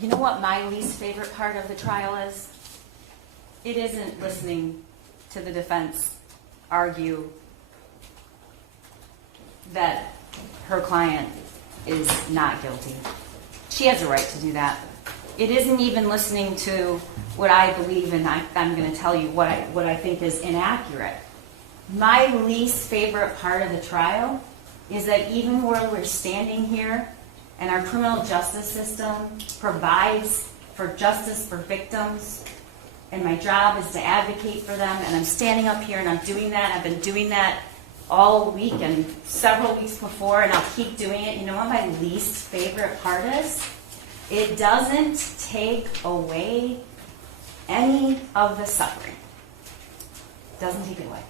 you know what my least favorite part of the trial is? It isn't listening to the defense argue that her client is not guilty. She has a right to do that. It isn't even listening to what I believe, and I'm going to tell you what I think is inaccurate. My least favorite part of the trial is that even where we're standing here and our criminal justice system provides for justice for victims, and my job is to advocate for them, and I'm standing up here and I'm doing that. I've been doing that all week and several weeks before, and I'll keep doing it. You know what my least favorite part is? It doesn't take away any of the suffering. It doesn't take it away.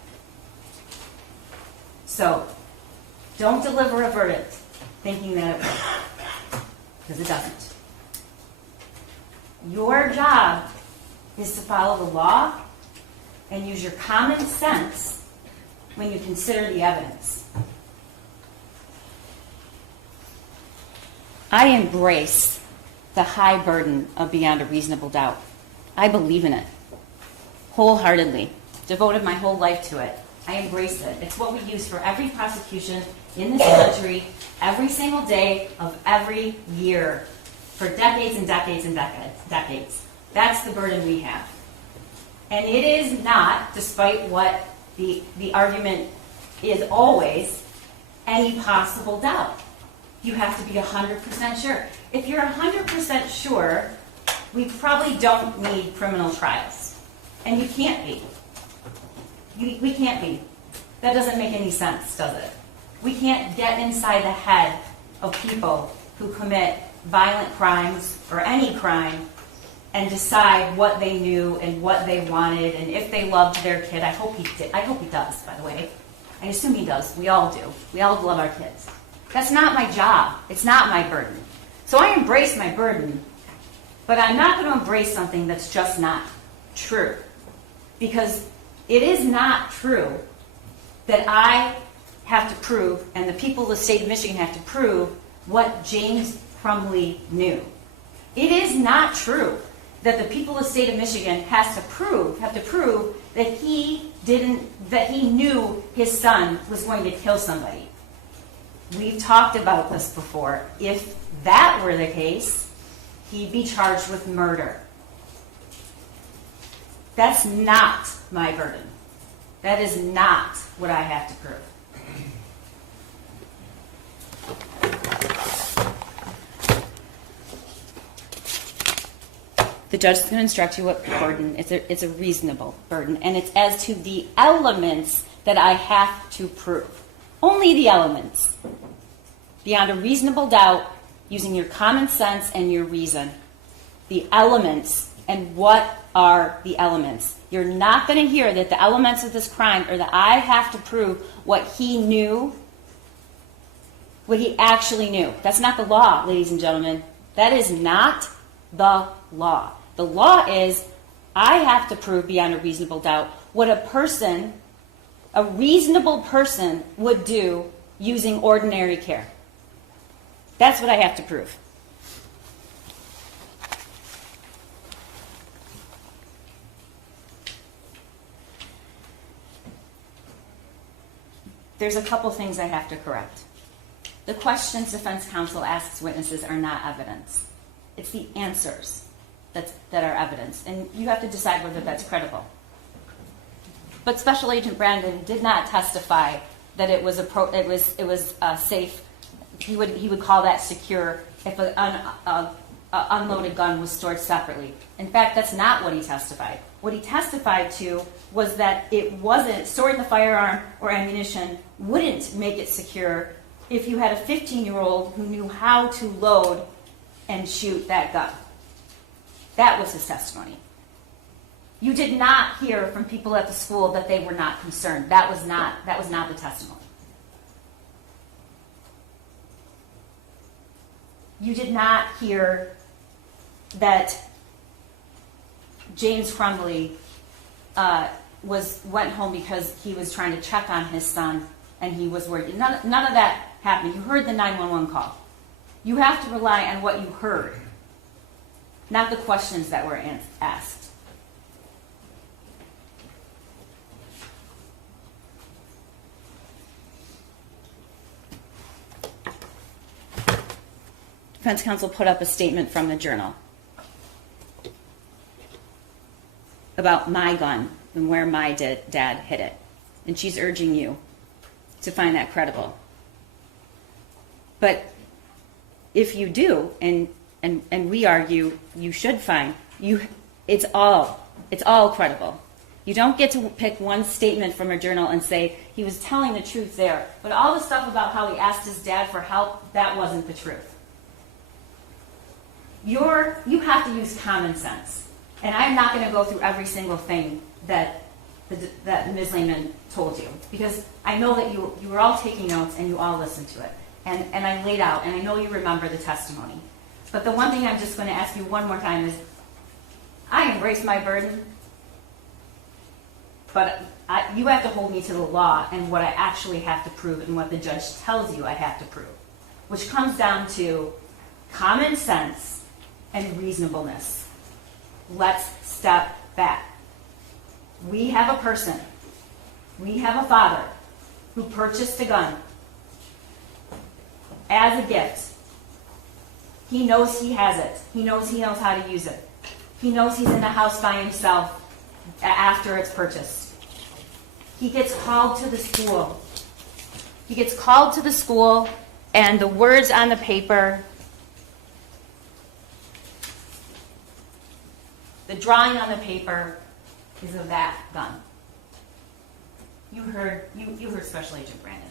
So, don't deliver a verdict thinking that it will, because it doesn't. Your job is to follow the law and use your common sense when you consider the evidence. I embrace the high burden of beyond a reasonable doubt. I believe in it wholeheartedly, devoted my whole life to it. I embrace it. It's what we use for every prosecution in this country, every single day of every year, for decades and decades and decades. That's the burden we have. And it is not, despite what the argument is always, any possible doubt. You have to be 100% sure. If you're 100% sure, we probably don't need criminal trials. And you can't be. We can't be. That doesn't make any sense, does it? We can't get inside the head of people who commit violent crimes or any crime and decide what they knew and what they wanted and if they loved their kid. I hope he did. I hope he does, by the way. I assume he does. We all do. We all love our kids. That's not my job. It's not my burden. So I embrace my burden, but I'm not going to embrace something that's just not true. Because it is not true that I have to prove, and the people of the state of Michigan have to prove, what James Crumbley knew. It is not true that the people of the state of Michigan have to prove that he knew his son was going to kill somebody. We've talked about this before. If that were the case, he'd be charged with murder. That's not my burden. That is not what I have to prove. The judge is going to instruct you what burden. It's a reasonable burden, and it's as to the elements that I have to prove. Only the elements. Beyond a reasonable doubt, using your common sense and your reason. The elements, and what are the elements? You're not going to hear that the elements of this crime are that I have to prove what he knew, what he actually knew. That's not the law, ladies and gentlemen. That is not the law. The law is I have to prove beyond a reasonable doubt what a reasonable person would do using ordinary care. That's what I have to prove. There's a couple things I have to correct. The questions defense counsel asks witnesses are not evidence. It's the answers that are evidence, and you have to decide whether that's credible. But Special Agent Brandon did not testify that it was safe. He would call that secure if an unloaded gun was stored separately. In fact, that's not what he testified. What he testified to was that it wasn't storing the firearm or ammunition wouldn't make it secure if you had a 15-year-old who knew how to load and shoot that gun. That was his testimony. You did not hear from people at the school that they were not concerned. That was not the testimony. You did not hear that James Crumbley went home because he was trying to check on his son and he was worried. None of that happened. You heard the 911 call. You have to rely on what you heard. not the questions that were asked. Defense counsel put up a statement from the journal about my gun and where my dad hid it. And she's urging you to find that credible. But if you do, and we argue you should find, it's all credible. You don't get to pick one statement from a journal and say he was telling the truth there. But all the stuff about how he asked his dad for help, that wasn't the truth. You have to use common sense. And I'm not going to go through every single thing that Ms. Lehman told you, because I know that you were all taking notes and you all listened to it. And I laid out, and I know you remember the testimony. But the one thing I'm just going to ask you one more time is, I embrace my burden, but you have to hold me to the law and what I actually have to prove and what the judge tells you I have to prove, which comes down to common sense and reasonableness. Let's step back. We have a person, we have a father who purchased a gun as a gift. He knows he has it. He knows how to use it. He knows he's in the house by himself after it's purchased. He gets called to the school. He gets called to the school, and the words on the paper, the drawing on the paper is of that gun. You heard Special Agent Brandon.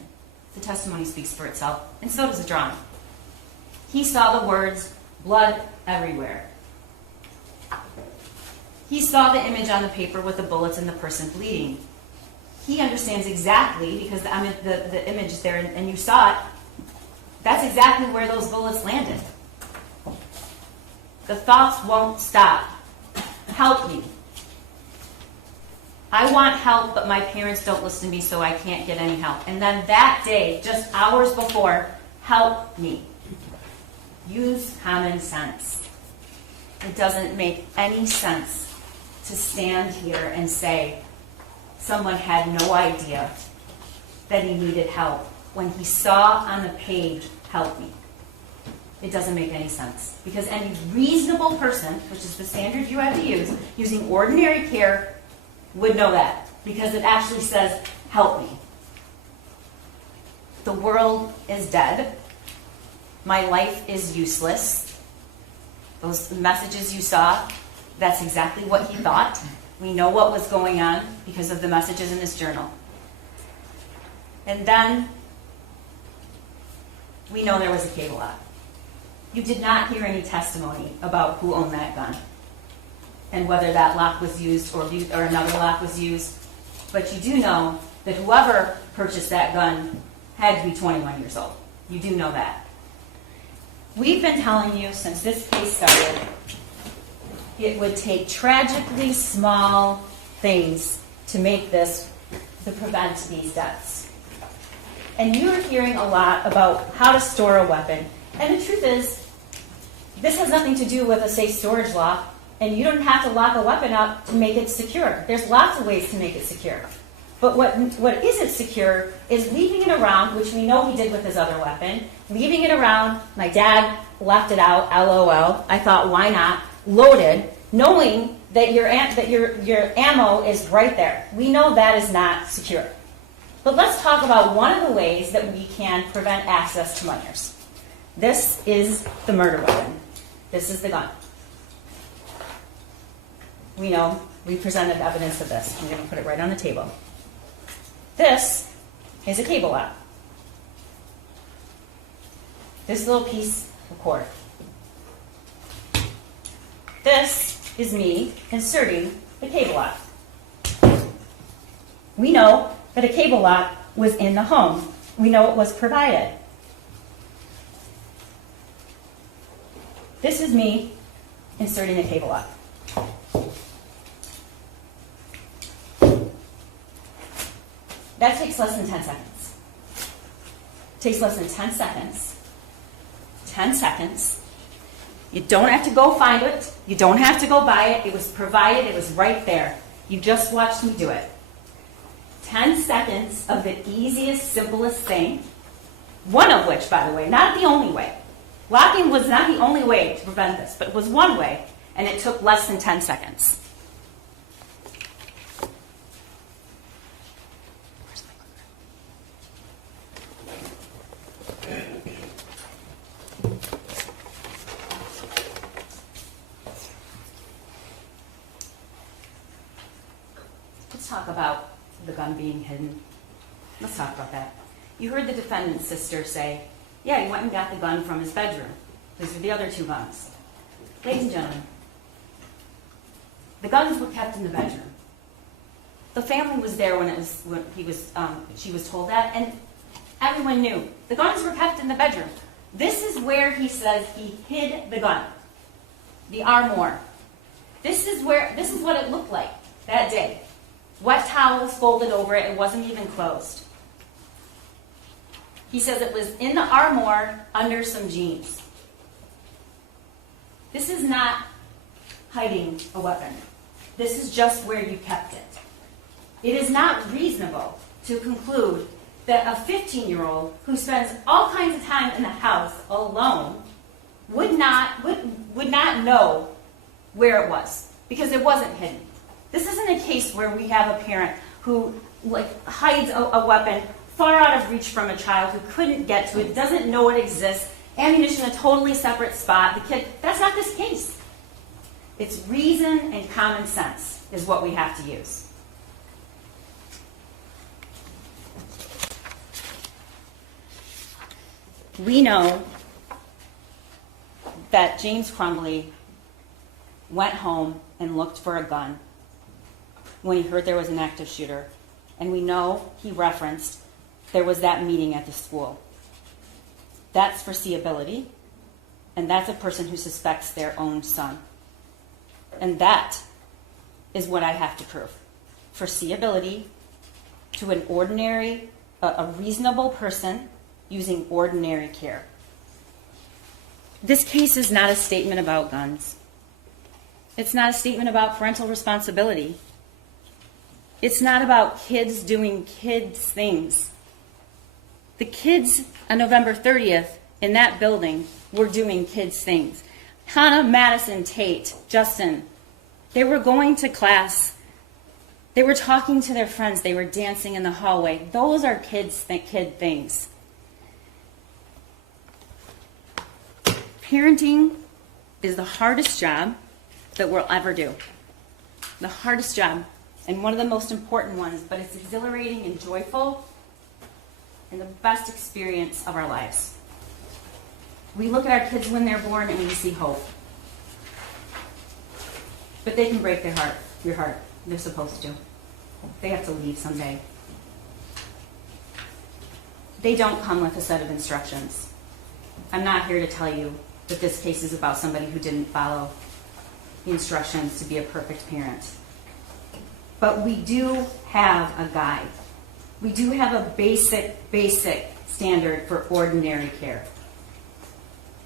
The testimony speaks for itself, and so does the drawing. He saw the words, blood everywhere. He saw the image on the paper with the bullets and the person bleeding. He understands exactly, because the image is there and you saw it, that's exactly where those bullets landed. The thoughts won't stop. Help me. I want help, but my parents don't listen to me, so I can't get any help. And then that day, just hours before, help me. Use common sense. It doesn't make any sense to stand here and say someone had no idea that he needed help when he saw on the page, help me. It doesn't make any sense. Because any reasonable person, which is the standard you have to use, using ordinary care, would know that. Because it actually says, help me. The world is dead. My life is useless. Those messages you saw, that's exactly what he thought. We know what was going on because of the messages in this journal. And then we know there was a cable lock. You did not hear any testimony about who owned that gun and whether that lock was used or another lock was used. But you do know that whoever purchased that gun had to be 21 years old. You do know that. We've been telling you since this case started, it would take tragically small things to prevent these deaths. And you are hearing a lot about how to store a weapon. And the truth is, this has nothing to do with a safe storage lock, and you don't have to lock a weapon up to make it secure. There's lots of ways to make it secure. But what isn't secure is leaving it around, which we know he did with his other weapon, leaving it around. My dad left it out, LOL. I thought, why not? Loaded, knowing that your ammo is right there. We know that is not secure. But let's talk about one of the ways that we can prevent access to minors. This is the murder weapon. This is the gun. We know we presented evidence of this. I'm going to put it right on the table. This is a cable lock. This little piece of cord. This is me inserting the cable lock. We know that a cable lock was in the home. We know it was provided. This is me inserting a cable lock. That takes less than 10 seconds. It takes less than 10 seconds. 10 seconds You don't have to go find it. You don't have to go buy it. It was provided. It was right there. You just watched me do it. 10 seconds of the easiest, simplest thing. One of which, by the way, not the only way. Locking was not the only way to prevent this, but it was one way, and it took less than 10 seconds. Let's talk about the gun being hidden. Let's talk about that. You heard the defendant's sister say, yeah, he went and got the gun from his bedroom. These are the other two guns. Ladies and gentlemen, the guns were kept in the bedroom. The family was there when she was told that, and everyone knew. The guns were kept in the bedroom. This is where he says he hid the gun. The armoire. This is what it looked like that day. Wet towels folded over it. It wasn't even closed. He says it was in the armoire under some jeans. This is not hiding a weapon. This is just where you kept it. It is not reasonable to conclude that a 15-year-old who spends all kinds of time in the house alone would not know where it was, because it wasn't hidden. This isn't a case where we have a parent who hides a weapon far out of reach from a child who couldn't get to it, doesn't know it exists, ammunition in a totally separate spot. The kid, that's not this case. It's reason and common sense is what we have to use. We know that James Crumbley went home and looked for a gun when he heard there was an active shooter. And we know he referenced there was that meeting at the school. That's foreseeability, and that's a person who suspects their own son. And that is what I have to prove. Foreseeability to an ordinary, a reasonable person using ordinary care. This case is not a statement about guns. It's not a statement about parental responsibility. It's not about kids doing kids things. The kids on November 30th in that building were doing kids things. Hannah, Madison, Tate, Justin, they were going to class. They were talking to their friends. They were dancing in the hallway. Those are kid things. Parenting is the hardest job that we'll ever do. The hardest job, and one of the most important ones, but it's exhilarating and joyful and the best experience of our lives. We look at our kids when they're born and we see hope. But they can break your heart. They're supposed to. They have to leave someday. They don't come with a set of instructions. I'm not here to tell you that this case is about somebody who didn't follow the instructions to be a perfect parent. But we do have a guide. We do have a basic standard for ordinary care.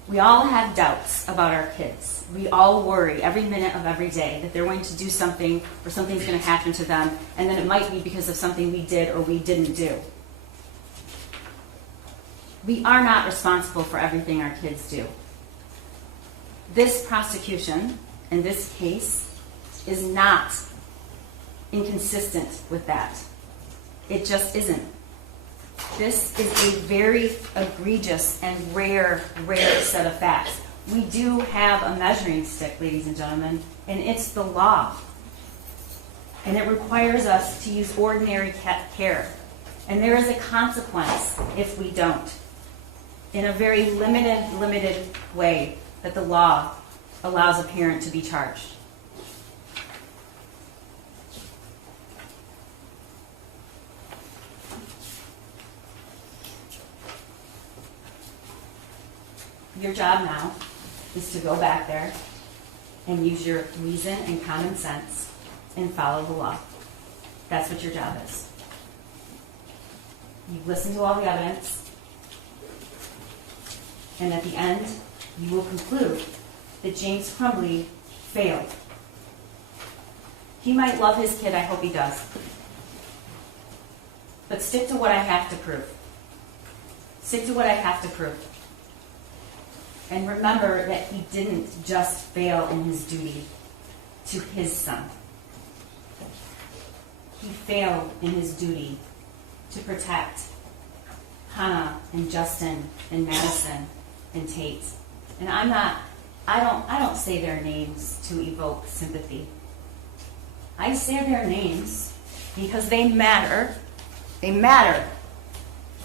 We all have doubts about our kids. We all worry every minute of every day that they're going to do something or something's going to happen to them, and then it might be because of something we did or we didn't do. We are not responsible for everything our kids do. This prosecution in this case is not inconsistent with that. It just isn't. This is a very egregious and rare set of facts. We do have a measuring stick, ladies and gentlemen, and it's the law. And it requires us to use ordinary care. And there is a consequence if we don't. In a very limited way that the law allows a parent to be charged. Your job now is to go back there and use your reason and common sense and follow the law. That's what your job is. You listen to all the evidence, and at the end, you will conclude that James Crumbley failed. He might love his kid, I hope he does. But stick to what I have to prove. Stick to what I have to prove. And remember that he didn't just fail in his duty to his son. He failed in his duty to protect Hannah and Justin and Madison and Tate. And I don't say their names to evoke sympathy. I say their names because they matter. They matter.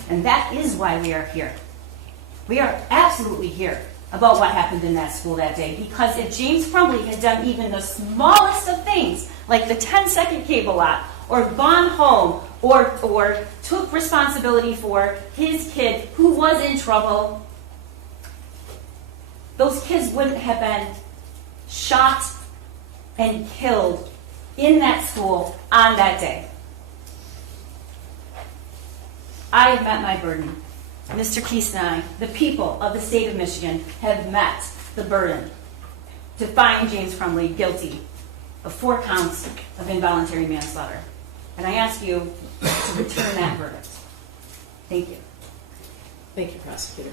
And that is why we are here. We are absolutely here about what happened in that school that day. Because if James Crumbley had done even the smallest of things, like the 10-second cable lock, or gone home, or took responsibility for his kid who was in trouble, those kids wouldn't have been shot and killed in that school on that day. I have met my burden. Mr. Keese and I, the people of the state of Michigan, have met the burden to find James Crumbley guilty of 4 counts of involuntary manslaughter. And I ask you to return that verdict. Thank you. Thank you, Prosecutor.